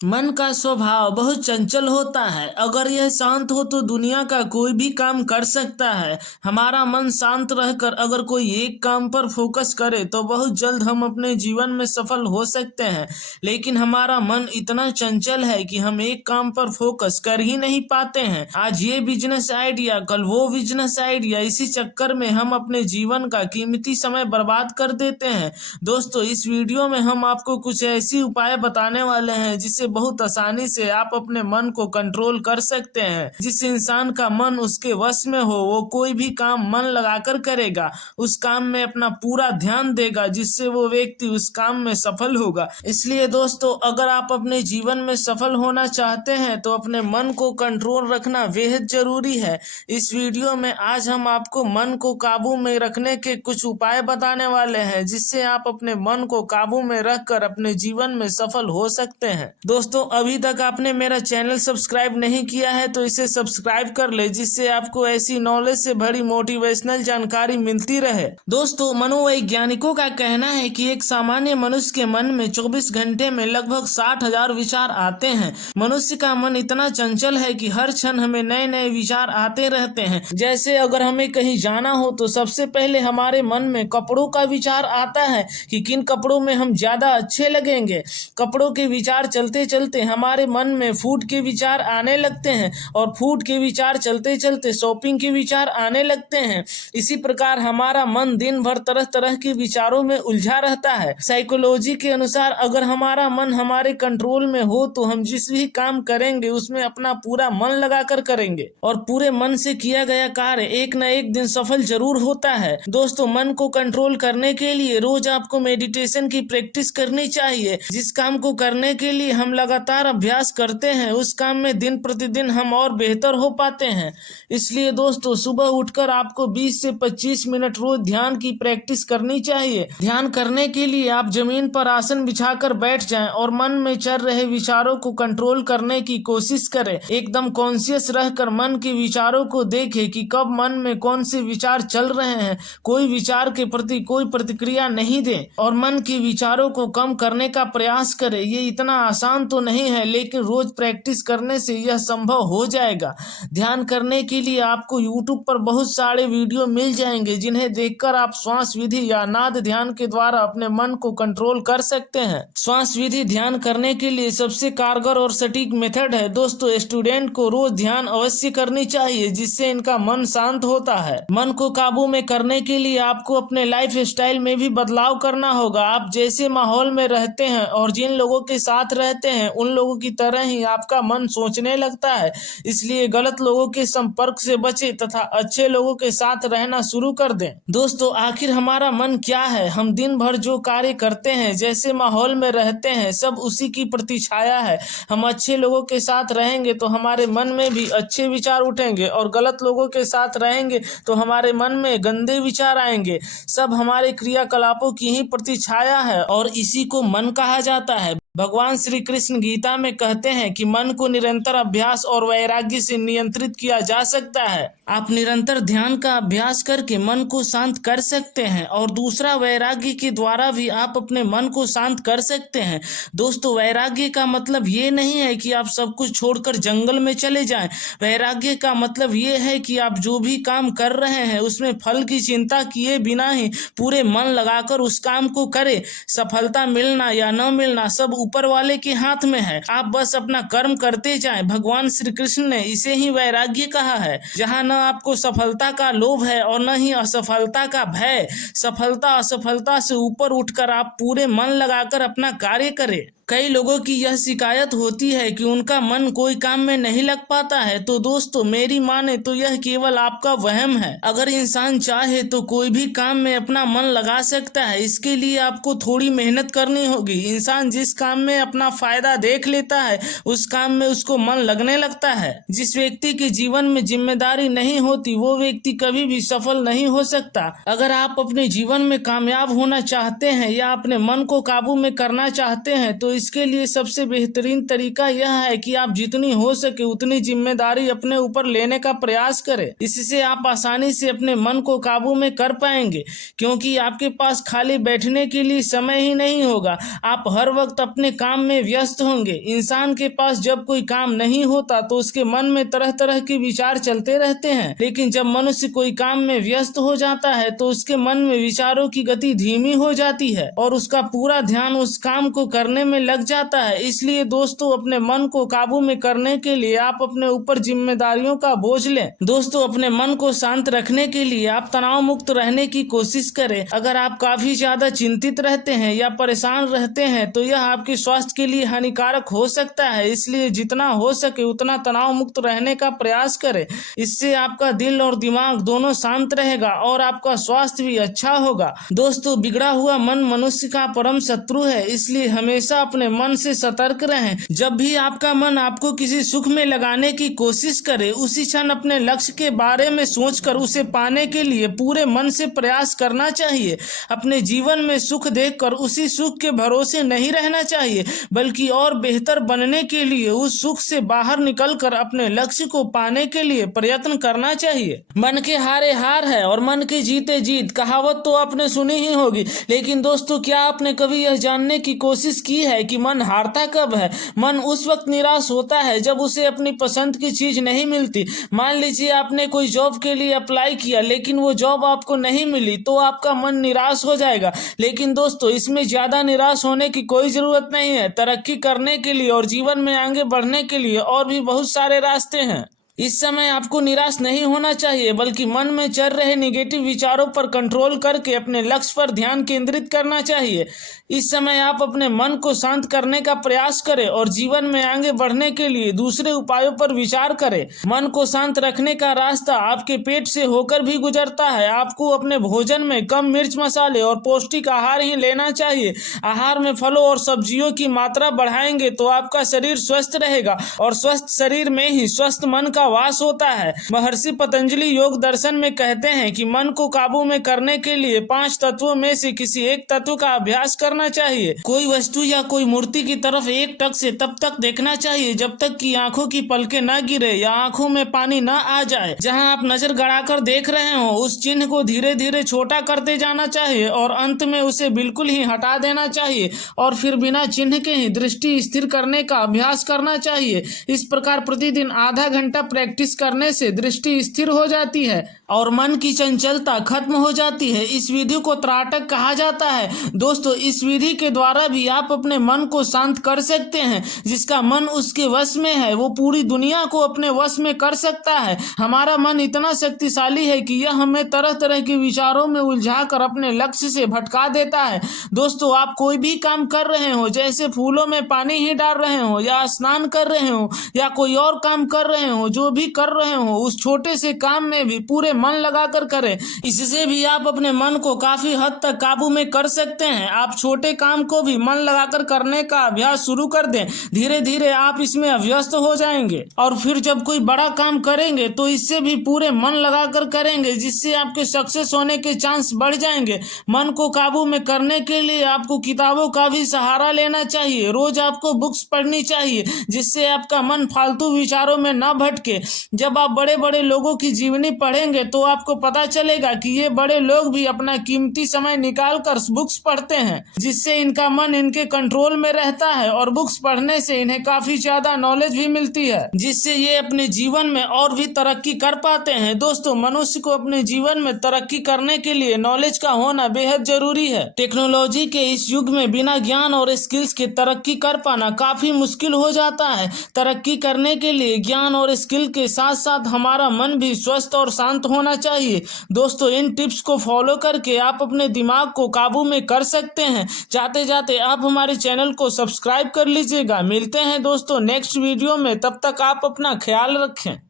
मन का स्वभाव बहुत चंचल होता है। अगर यह शांत हो तो दुनिया का कोई भी काम कर सकता है। हमारा मन शांत रहकर अगर कोई एक काम पर फोकस करे तो बहुत जल्द हम अपने जीवन में सफल हो सकते हैं। लेकिन हमारा मन इतना चंचल है कि हम एक काम पर फोकस कर ही नहीं पाते हैं। आज ये बिजनेस आइडिया, कल वो बिजनेस आइडिया, इसी चक्कर में हम अपने जीवन का कीमती समय बर्बाद कर देते हैं। दोस्तों, इस वीडियो में हम आपको कुछ ऐसी उपाय बताने वाले हैं जिससे बहुत आसानी से आप अपने मन को कंट्रोल कर सकते हैं। जिस इंसान का मन उसके वश में हो वो कोई भी काम मन लगाकर करेगा, उस काम में अपना पूरा ध्यान देगा, जिससे वो व्यक्ति उस काम में सफल होगा। इसलिए दोस्तों, अगर आप अपने जीवन में सफल होना चाहते हैं तो अपने मन को कंट्रोल रखना बेहद जरूरी है। इस वीडियो में आज हम आपको मन को काबू में रखने के कुछ उपाय बताने वाले हैं जिससे आप अपने मन को काबू में रखकर अपने जीवन में सफल हो सकते हैं। दोस्तों, अभी तक आपने मेरा चैनल सब्सक्राइब नहीं किया है तो इसे सब्सक्राइब कर ले, जिससे आपको ऐसी नॉलेज से भरी मोटिवेशनल जानकारी मिलती रहे। दोस्तों, मनोवैज्ञानिकों का कहना है कि एक सामान्य मनुष्य के मन में 24 घंटे में लगभग 60,000 विचार आते हैं। मनुष्य का मन इतना चंचल है कि हर क्षण हमें नए नए विचार आते रहते हैं। जैसे अगर हमें कहीं जाना हो तो सबसे पहले हमारे मन में कपड़ों का विचार आता है कि किन कपड़ों में हम ज्यादा अच्छे लगेंगे। कपड़ों के विचार चलते चलते हमारे मन में फूड के विचार आने लगते हैं और फूड के विचार चलते चलते शॉपिंग के विचार आने लगते हैं। इसी प्रकार हमारा मन दिन भर तरह तरह के विचारों में उलझा रहता है। साइकोलॉजी के अनुसार अगर हमारा मन हमारे कंट्रोल में हो तो हम जिस भी काम करेंगे उसमें अपना पूरा मन लगाकर करेंगे और पूरे मन से किया गया कार्य एक न एक दिन सफल जरूर होता है। दोस्तों, मन को कंट्रोल करने के लिए रोज आपको मेडिटेशन की प्रैक्टिस करनी चाहिए। जिस काम को करने के लिए हम लगातार अभ्यास करते हैं उस काम में दिन प्रतिदिन हम और बेहतर हो पाते हैं। इसलिए दोस्तों, सुबह उठकर आपको 20 से 25 मिनट रोज ध्यान की प्रैक्टिस करनी चाहिए। ध्यान करने के लिए आप जमीन पर आसन बिछाकर बैठ जाएं और मन में चल रहे विचारों को कंट्रोल करने की कोशिश करें। एकदम कॉन्शियस रहकर मन के विचारों को देखें कि कब मन में कौन से विचार चल रहे हैं। कोई विचार के प्रति कोई प्रतिक्रिया नहीं दें और मन के विचारों को कम करने का प्रयास करें। ये इतना आसान तो नहीं है, लेकिन रोज प्रैक्टिस करने से यह संभव हो जाएगा। ध्यान करने के लिए आपको YouTube पर बहुत सारे वीडियो मिल जाएंगे जिन्हें देखकर आप श्वास विधि या नाद ध्यान के द्वारा अपने मन को कंट्रोल कर सकते हैं। श्वास विधि ध्यान करने के लिए सबसे कारगर और सटीक मेथड है। दोस्तों, स्टूडेंट को रोज ध्यान अवश्य करनी चाहिए जिससे इनका मन शांत होता है। मन को काबू में करने के लिए आपको अपने लाइफ स्टाइल में भी बदलाव करना होगा। आप जैसे माहौल में रहते हैं और जिन लोगों के साथ रहते हैं उन लोगों की तरह ही आपका मन सोचने लगता है। इसलिए गलत लोगों के संपर्क से बचें तथा अच्छे लोगों के साथ रहना शुरू कर दें। दोस्तों, आखिर हमारा मन क्या है? हम दिन भर जो कार्य करते हैं, जैसे माहौल में रहते हैं, सब उसी की प्रतिछाया है। हम अच्छे लोगों के साथ रहेंगे तो हमारे मन में भी अच्छे विचार उठेंगे और गलत लोगों के साथ रहेंगे तो हमारे मन में गंदे विचार आएंगे। सब हमारे क्रियाकलापों की ही प्रतिछाया है और इसी को मन कहा जाता है। भगवान श्री कृष्ण गीता में कहते हैं कि मन को निरंतर अभ्यास और वैराग्य से नियंत्रित किया जा सकता है। आप निरंतर ध्यान का अभ्यास करके मन को शांत कर सकते हैं और दूसरा, वैराग्य के द्वारा भी आप अपने मन को शांत कर सकते हैं। दोस्तों, वैराग्य का मतलब ये नहीं है कि आप सब कुछ छोड़कर जंगल में चले जाएं। वैराग्य का मतलब ये है कि आप जो भी काम कर रहे हैं उसमें फल की चिंता किए बिना ही पूरे मन लगाकर उस काम को करें। सफलता मिलना या न मिलना सब ऊपर वाले के हाथ में है। आप बस अपना कर्म करते जाएं। भगवान श्री कृष्ण ने इसे ही वैराग्य कहा है, जहां न आपको सफलता का लोभ है और न ही असफलता का भय। सफलता असफलता से ऊपर उठकर आप पूरे मन लगाकर अपना कार्य करें। कई लोगों की यह शिकायत होती है कि उनका मन कोई काम में नहीं लग पाता है। तो दोस्तों, मेरी माने तो यह केवल आपका वहम है। अगर इंसान चाहे तो कोई भी काम में अपना मन लगा सकता है। इसके लिए आपको थोड़ी मेहनत करनी होगी। इंसान जिस काम में अपना फायदा देख लेता है उस काम में उसको मन लगने लगता है। जिस व्यक्ति के जीवन में जिम्मेदारी नहीं होती वो व्यक्ति कभी भी सफल नहीं हो सकता। अगर आप अपने जीवन में कामयाब होना चाहते हैं या अपने मन को काबू में करना चाहते हैं तो इसके लिए सबसे बेहतरीन तरीका यह है कि आप जितनी हो सके उतनी जिम्मेदारी अपने ऊपर लेने का प्रयास करें। इससे आप आसानी से अपने मन को काबू में कर पाएंगे, क्योंकि आपके पास खाली बैठने के लिए समय ही नहीं होगा। आप हर वक्त अपने काम में व्यस्त होंगे। इंसान के पास जब कोई काम नहीं होता तो उसके मन में तरह तरह के विचार चलते रहते हैं, लेकिन जब मनुष्य कोई काम में व्यस्त हो जाता है तो उसके मन में विचारों की गति धीमी हो जाती है और उसका पूरा ध्यान उस काम को करने में लग जाता है। इसलिए दोस्तों, अपने मन को काबू में करने के लिए आप अपने ऊपर जिम्मेदारियों का बोझ लें। दोस्तों, अपने मन को शांत रखने के लिए आप तनाव मुक्त रहने की कोशिश करें। अगर आप काफी ज्यादा चिंतित रहते हैं या परेशान रहते हैं तो यह आपके स्वास्थ्य के लिए हानिकारक हो सकता है। इसलिए जितना हो सके उतना तनाव मुक्त रहने का प्रयास करें। इससे आपका दिल और दिमाग दोनों शांत रहेगा और आपका स्वास्थ्य भी अच्छा होगा। दोस्तों, बिगड़ा हुआ मन मनुष्य का परम शत्रु है, इसलिए हमेशा अपने मन से सतर्क रहें। जब भी आपका मन आपको किसी सुख में लगाने की कोशिश करे, उसी क्षण अपने लक्ष्य के बारे में सोचकर उसे पाने के लिए पूरे मन से प्रयास करना चाहिए। अपने जीवन में सुख देखकर उसी सुख के भरोसे नहीं रहना चाहिए, बल्कि और बेहतर बनने के लिए उस सुख से बाहर निकलकर अपने लक्ष्य को पाने के लिए प्रयत्न करना चाहिए। मन के हारे हार है और मन के जीते जीत, कहावत तो आपने सुनी ही होगी, लेकिन दोस्तों, क्या आपने कभी यह जानने की कोशिश की है कि मन हारता कब है? मन उस वक्त निराश होता है जब उसे अपनी पसंद की चीज नहीं मिलती। मान लीजिए आपने कोई जॉब के लिए अप्लाई किया लेकिन वो जॉब आपको नहीं मिली, तो आपका मन निराश हो जाएगा। लेकिन दोस्तों, इसमें ज्यादा निराश होने की कोई जरूरत नहीं है। तरक्की करने के लिए और जीवन में आगे बढ़ने के लिए और भी बहुत सारे रास्ते हैं। इस समय आपको निराश नहीं होना चाहिए, बल्कि मन में चल रहे नेगेटिव विचारों पर कंट्रोल करके अपने लक्ष्य पर ध्यान केंद्रित करना चाहिए। इस समय आप अपने मन को शांत करने का प्रयास करें और जीवन में आगे बढ़ने के लिए दूसरे उपायों पर विचार करें। मन को शांत रखने का रास्ता आपके पेट से होकर भी गुजरता है। आपको अपने भोजन में कम मिर्च मसाले और पौष्टिक आहार ही लेना चाहिए। आहार में फलों और सब्जियों की मात्रा बढ़ाएंगे तो आपका शरीर स्वस्थ रहेगा और स्वस्थ शरीर में ही स्वस्थ मन का वास होता है। महर्षि पतंजलि योग दर्शन में कहते हैं कि मन को काबू में करने के लिए 5 तत्वों में से किसी एक तत्व का अभ्यास करना चाहिए। कोई वस्तु या कोई मूर्ति की तरफ एक टक से तब तक देखना चाहिए जब तक कि आंखों की पलकें न गिरे या आंखों में पानी न आ जाए। जहां आप नजर गड़ाकर देख रहे हो उस चिन्ह को धीरे धीरे छोटा करते जाना चाहिए और अंत में उसे बिल्कुल ही हटा देना चाहिए और फिर बिना चिन्ह के ही दृष्टि स्थिर करने का अभ्यास करना चाहिए। इस प्रकार प्रतिदिन आधा घंटा प्रैक्टिस करने से दृष्टि स्थिर हो जाती है और मन की चंचलता खत्म हो जाती है। इस विधि को त्राटक कहा जाता है। दोस्तों, इस विधि के द्वारा भी आप अपने मन को शांत कर सकते हैं। जिसका मन उसके वश में है वो पूरी दुनिया को अपने वश में कर सकता है। हमारा मन इतना शक्तिशाली है कि यह हमें तरह तरह के विचारों में उलझाकर अपने लक्ष्य से भटका देता है। दोस्तों, आप कोई भी काम कर रहे हो, जैसे फूलों में पानी ही डाल रहे हो या स्नान कर रहे हो या कोई और काम कर रहे हो, जो भी कर रहे हो उस छोटे से काम में भी पूरे मन लगाकर करें। इससे भी आप अपने मन को काफी हद तक काबू में कर सकते हैं। आप छोटे काम को भी मन लगाकर करने का अभ्यास शुरू कर दें। धीरे धीरे आप इसमें अभ्यस्त हो जाएंगे और फिर जब कोई बड़ा काम करेंगे तो इससे भी पूरे मन लगाकर करेंगे, जिससे आपके सक्सेस होने के चांस बढ़ जाएंगे। मन को काबू में करने के लिए आपको किताबों का भी सहारा लेना चाहिए। रोज आपको बुक्स पढ़नी चाहिए जिससे आपका मन फालतू विचारों में न भटके। जब आप बड़े बड़े लोगों की जीवनी पढ़ेंगे तो आपको पता चलेगा कि ये बड़े लोग भी अपना कीमती समय निकाल कर बुक्स पढ़ते हैं, जिससे इनका मन इनके कंट्रोल में रहता है और बुक्स पढ़ने से इन्हें काफी ज्यादा नॉलेज भी मिलती है, जिससे ये अपने जीवन में और भी तरक्की कर पाते हैं। दोस्तों, मनुष्य को अपने जीवन में तरक्की करने के लिए नॉलेज का होना बेहद जरूरी है। टेक्नोलॉजी के इस युग में बिना ज्ञान और स्किल्स के तरक्की कर पाना काफी मुश्किल हो जाता है। तरक्की करने के लिए ज्ञान और स्किल के साथ साथ हमारा मन भी स्वस्थ और शांत होना चाहिए। दोस्तों, इन टिप्स को फॉलो करके आप अपने दिमाग को काबू में कर सकते हैं। जाते जाते आप हमारे चैनल को सब्सक्राइब कर लीजिएगा। मिलते हैं दोस्तों नेक्स्ट वीडियो में, तब तक आप अपना ख्याल रखें।